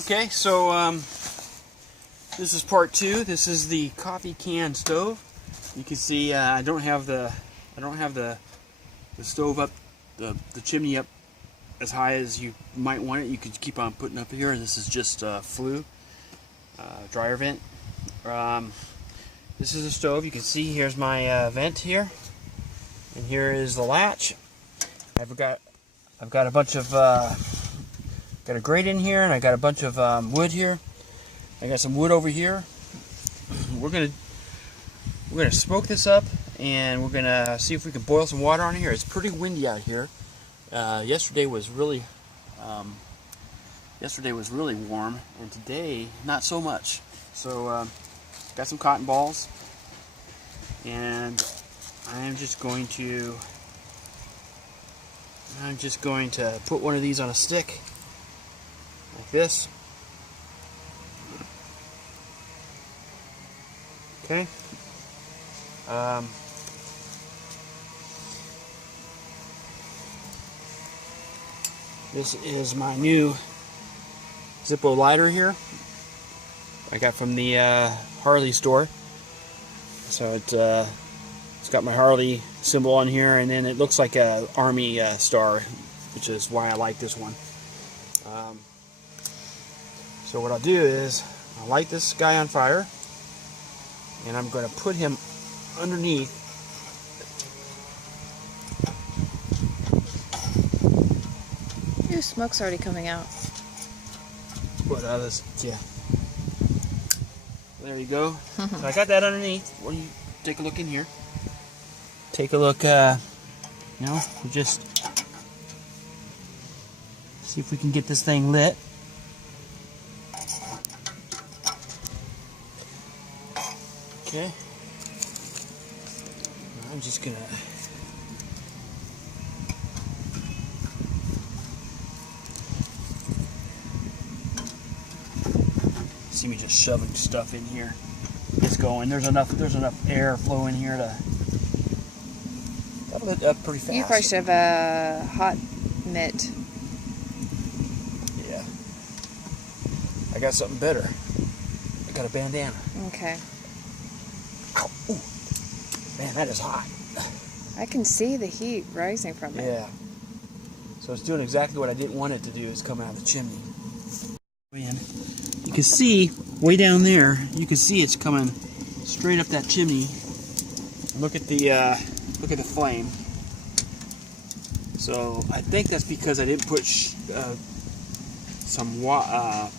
Okay, so this is part two. This is the coffee can stove. You can see I don't have the stove up, the chimney up as high as you might want it. You could keep on putting up here. This is just flue dryer vent. This is a stove. You can see here's my vent here, and here is the latch. I've got a bunch of got a grate in here, and I got a bunch of wood here. I got some wood over here. We're gonna smoke this up, and we're gonna see if we can boil some water on here. It's pretty windy out here. Yesterday was really warm, and today not so much. So got some cotton balls, and I'm just going to put one of these on a stick like this. Okay. This is my new Zippo lighter here. I got from the Harley store. So it's got my Harley symbol on here, and then it looks like a Army star, which is why I like this one. So what I'll do is I'll light this guy on fire, and I'm going to put him underneath. Ooh, smoke's already coming out. What others? Yeah. There you go. So I got that underneath. Well, you take a look in here. Take a look. We'll just see if we can get this thing lit. Okay. I'm just gonna see me just shoving stuff in here. It's going. There's enough air flow in here to that'll lit up pretty fast. You probably should have a hot mitt. Yeah. I got something better. I got a bandana. Okay. Ow. Ooh. Man, that is hot. I can see the heat rising from it. Yeah. So it's doing exactly what I didn't want it to do, is come out of the chimney. And you can see way down there, you can see it's coming straight up that chimney. Look at the flame. So I think that's because I didn't put some water,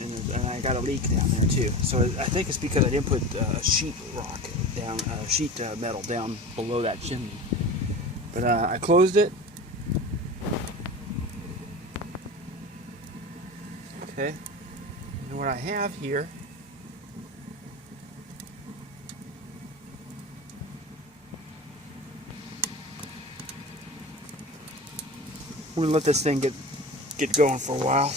and I got a leak down there too. So I think it's because I didn't put sheet rock down, sheet metal down below that chimney. But I closed it. Okay. And what I have here we're gonna let this thing get going for a while.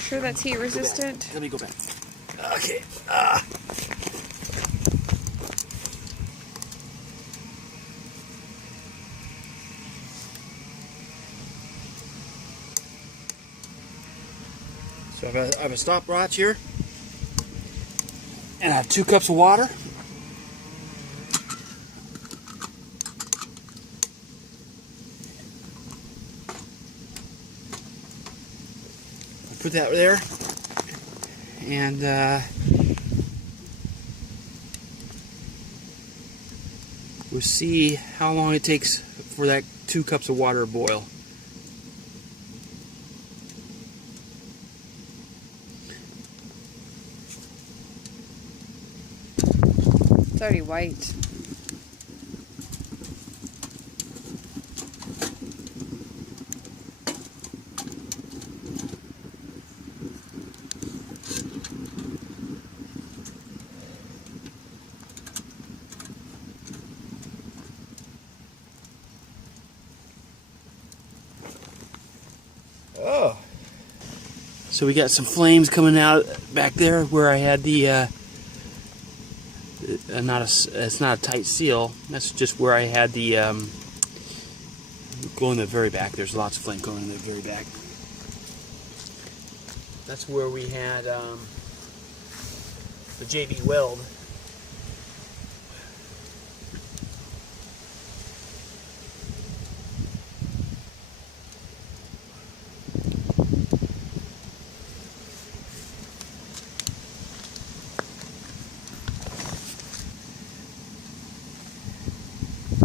Sure that's heat resistant? Let me go back. Okay. So I have a stopwatch here, and I have 2 cups of water. I'll put that there, and we'll see how long it takes for that 2 cups of water to boil. It's already white. So we got some flames coming out back there where I had the it's not a tight seal. That's just where I had the go in the very back. There's lots of flame going in the very back. That's where we had the JB weld.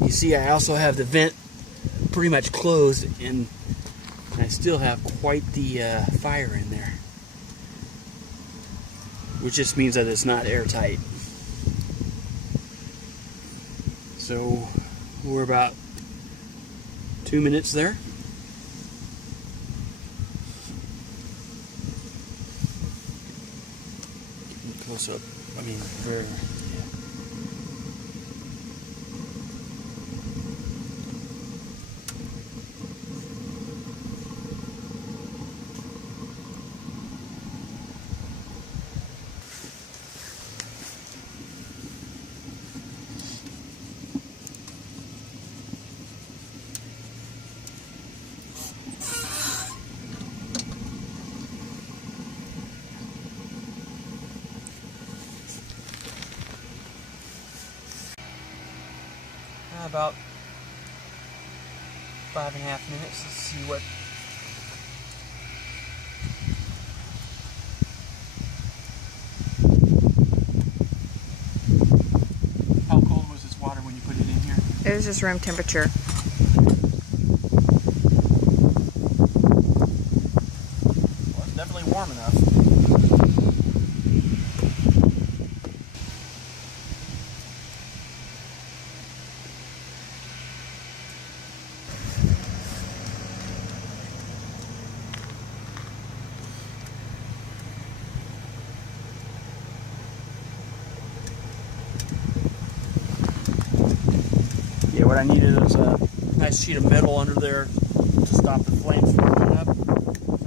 You see, I also have the vent pretty much closed, and I still have quite the fire in there, which just means that it's not airtight. So we're about 2 minutes there. Getting close up. I mean, very. About 5.5 minutes. Let's see what. How cold was this water when you put it in here? It was just room temperature. Well, it's definitely warm enough. Yeah, what I needed is a nice sheet of metal under there to stop the flames from going up. So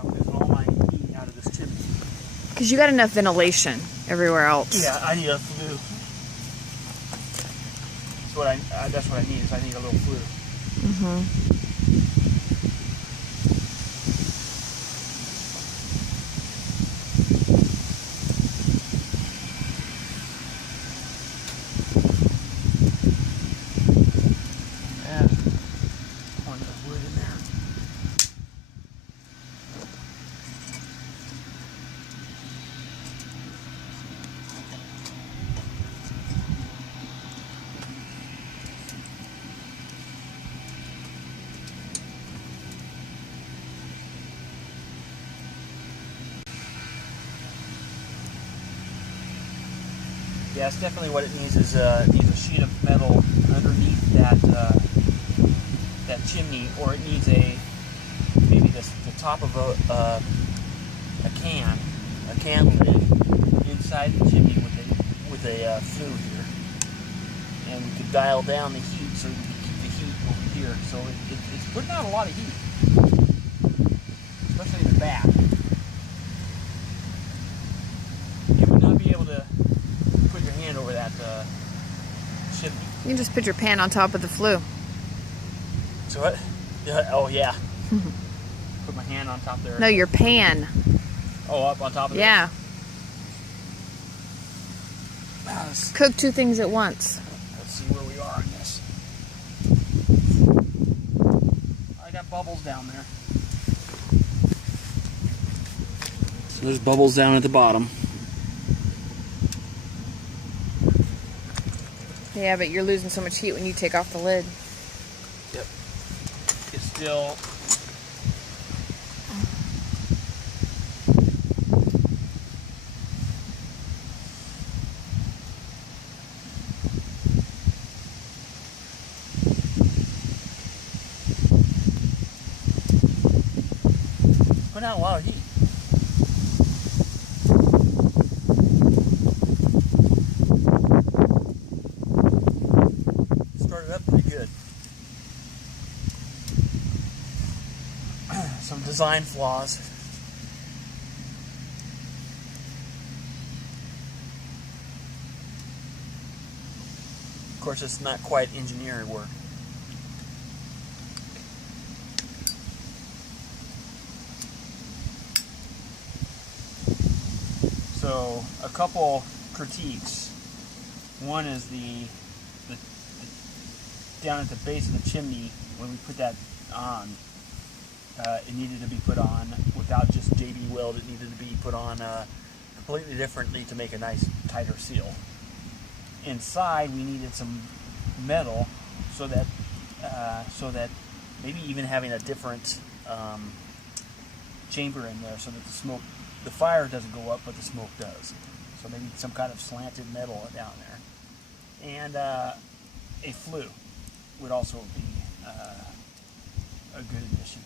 I'm losing all my heat out of this chimney. Because you got enough ventilation everywhere else. Yeah, I need a flue. That's what I need. Is I need a little flue. Mm-hmm. Yeah, it's definitely what it needs. Is it needs a sheet of metal underneath that that chimney, or it needs maybe the top of a can lid inside the chimney with a flue here, and we could dial down the heat so we can keep the heat over here. So it's putting out a lot of heat, especially in the back. You would not be able to put your hand over that chimney. You can just put your pan on top of the flue. So what? Oh yeah. Put my hand on top there. No, your pan. Oh, up on top of it? Yeah. Cook two things at once. Let's see where we are on this. I got bubbles down there. So there's bubbles down at the bottom. Yeah, but you're losing so much heat when you take off the lid. Yep. It's still... putting out a lot of heat. Started up pretty good. Some design flaws. course, it's not quite engineering work. So, a couple critiques. One is the down at the base of the chimney, when we put that on, it needed to be put on without just JB weld. It needed to be put on completely differently to make a nice tighter seal. Inside, we needed some metal so that maybe even having a different chamber in there so that the fire doesn't go up, but the smoke does. So maybe some kind of slanted metal down there, and a flue would also be a good addition.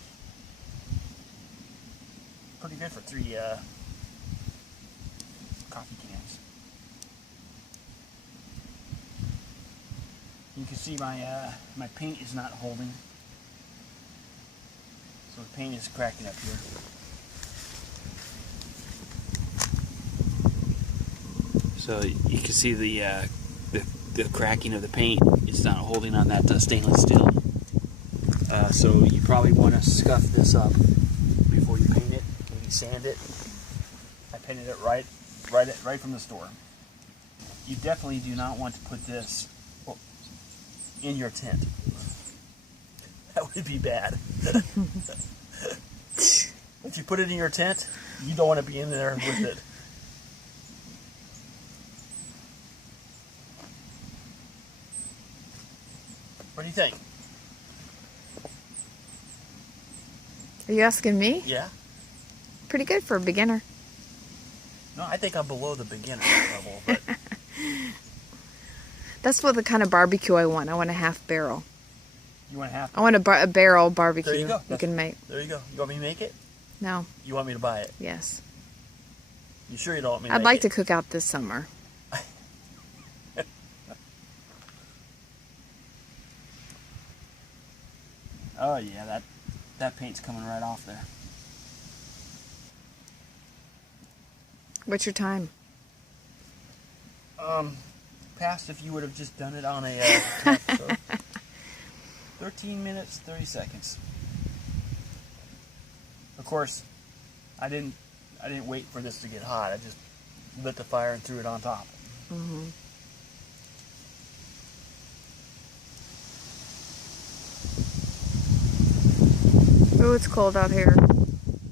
Pretty good for 3 coffee cans. You can see my paint is not holding, so the paint is cracking up here. So you can see the cracking of the paint. It's not holding on that stainless steel. So you probably want to scuff this up before you paint it. Maybe sand it. I painted it right from the store. You definitely do not want to put this in your tent. That would be bad. If you put it in your tent, you don't want to be in there with it. What do you think? Are you asking me? Yeah. Pretty good for a beginner. No, I think I'm below the beginner level, but That's what the kind of barbecue I want. I want a half barrel. you want half? I want a barrel barbecue. There you go. You can make. There you go. You want me to make it? No. You want me to buy it? Yes. You sure you don't want me to I'd make like it? to cook out this summer. Oh yeah, that paint's coming right off there. What's your time? Past if you would have just done it on a tap stove. 13 minutes, 30 seconds. Of course, I didn't wait for this to get hot. I just lit the fire and threw it on top. Mm-hmm. Oh, it's cold out here.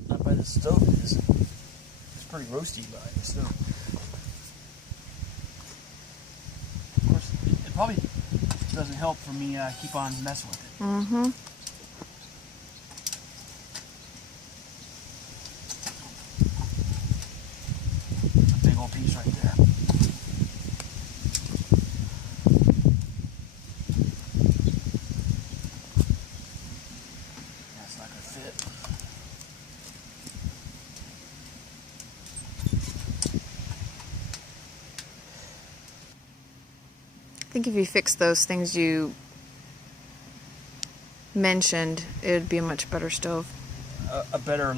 Not by the stove, it is. It's pretty roasty by the stove. Of course, it probably doesn't help for me keep on messing with it. Mm-hmm. A big old piece right there. That's not gonna fit. I think if you fix those things you mentioned, it would be a much better stove. A better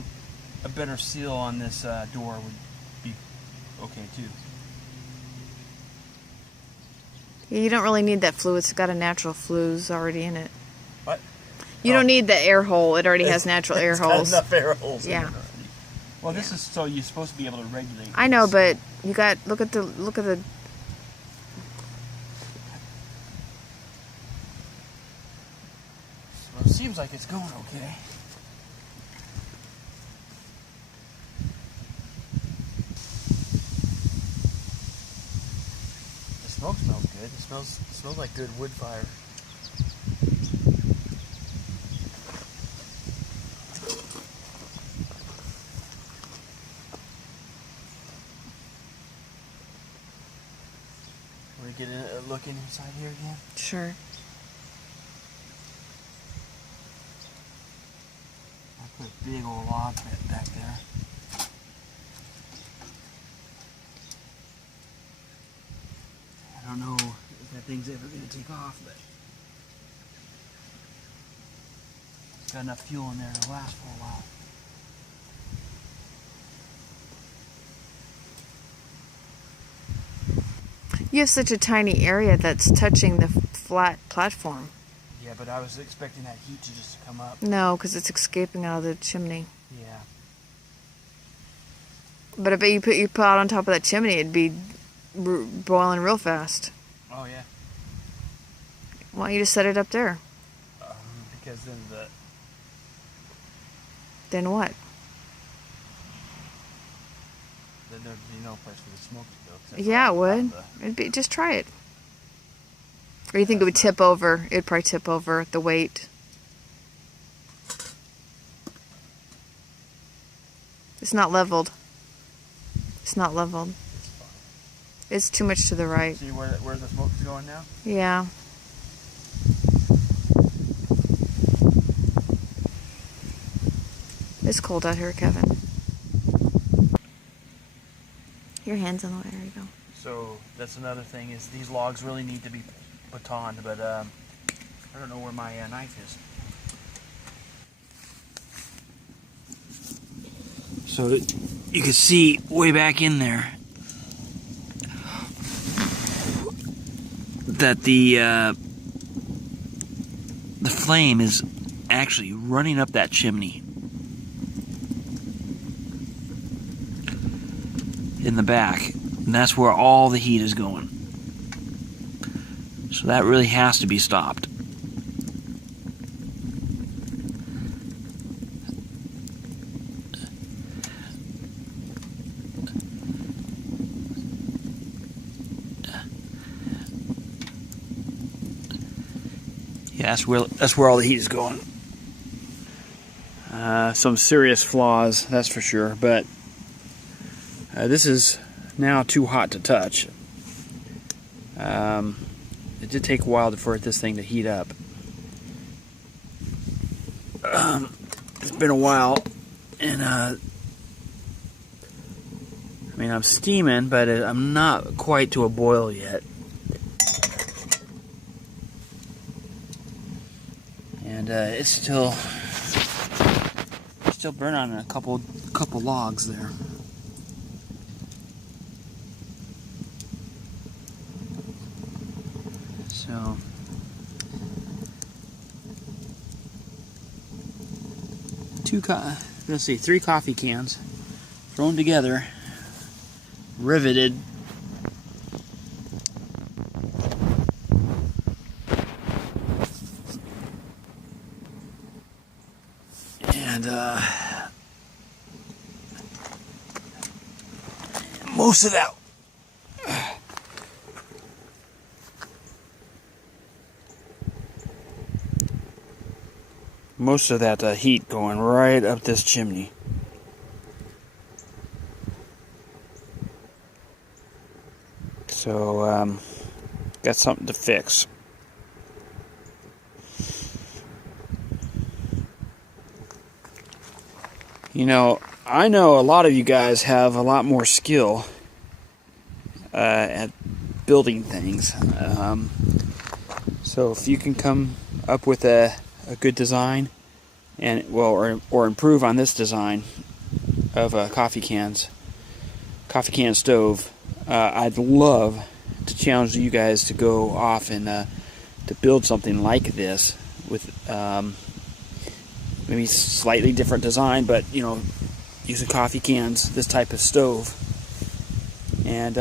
seal on this door would be okay too. You don't really need that flue. It's got a natural flues already in it. What? You don't need the air hole. It already has natural air It's holes. got enough air holes in it Yeah. already. Well, this is so you're supposed to be able to regulate. I know, this. but you got look at the Well, it seems like it's going okay. The smoke smells good. It smells like good wood fire. Want to get a look inside here again? sure. I put a big old log pit back there. I don't know if that thing's ever going to take off, but it's got enough fuel in there to last for a while. You have such a tiny area that's touching the flat platform. Yeah, but I was expecting that heat to just come up. No, because it's escaping out of the chimney. Yeah. But I bet you put your pot on top of that chimney, it'd be boiling real fast. Oh, yeah. Why don't you just set it up there? Because then Then what? there'd be no place for the smoke to go. 'Cause Yeah, it would. Just try it. Or you think it would tip over? It'd probably tip over the weight. It's not leveled. It's not leveled. It's fine. It's too much to the right. See where the smoke is going now? Yeah. It's cold out here, Kevin. Your hand's in the way. There you go. So that's another thing is these logs really need to be batoned, but I don't know where my knife is. So you can see way back in there that the flame is actually running up that chimney in the back, and that's where all the heat is going. So that really has to be stopped. Yeah, that's where all the heat is going. Some serious flaws, that's for sure, but this is now too hot to touch. It did take a while for this thing to heat up. It's been a while, and I mean, I'm steaming, but I'm not quite to a boil yet. And it's still burning on a couple logs there. So let's see, 3 coffee cans thrown together, riveted. And most of that heat going right up this chimney. So got something to fix. You know, I know a lot of you guys have a lot more skill at building things. So if you can come up with a good design, and or improve on this design of a coffee can stove, I'd love to challenge you guys to go off and to build something like this with maybe slightly different design, but you know, using coffee cans, this type of stove, and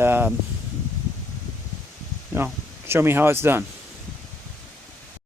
you know, show me how it's done.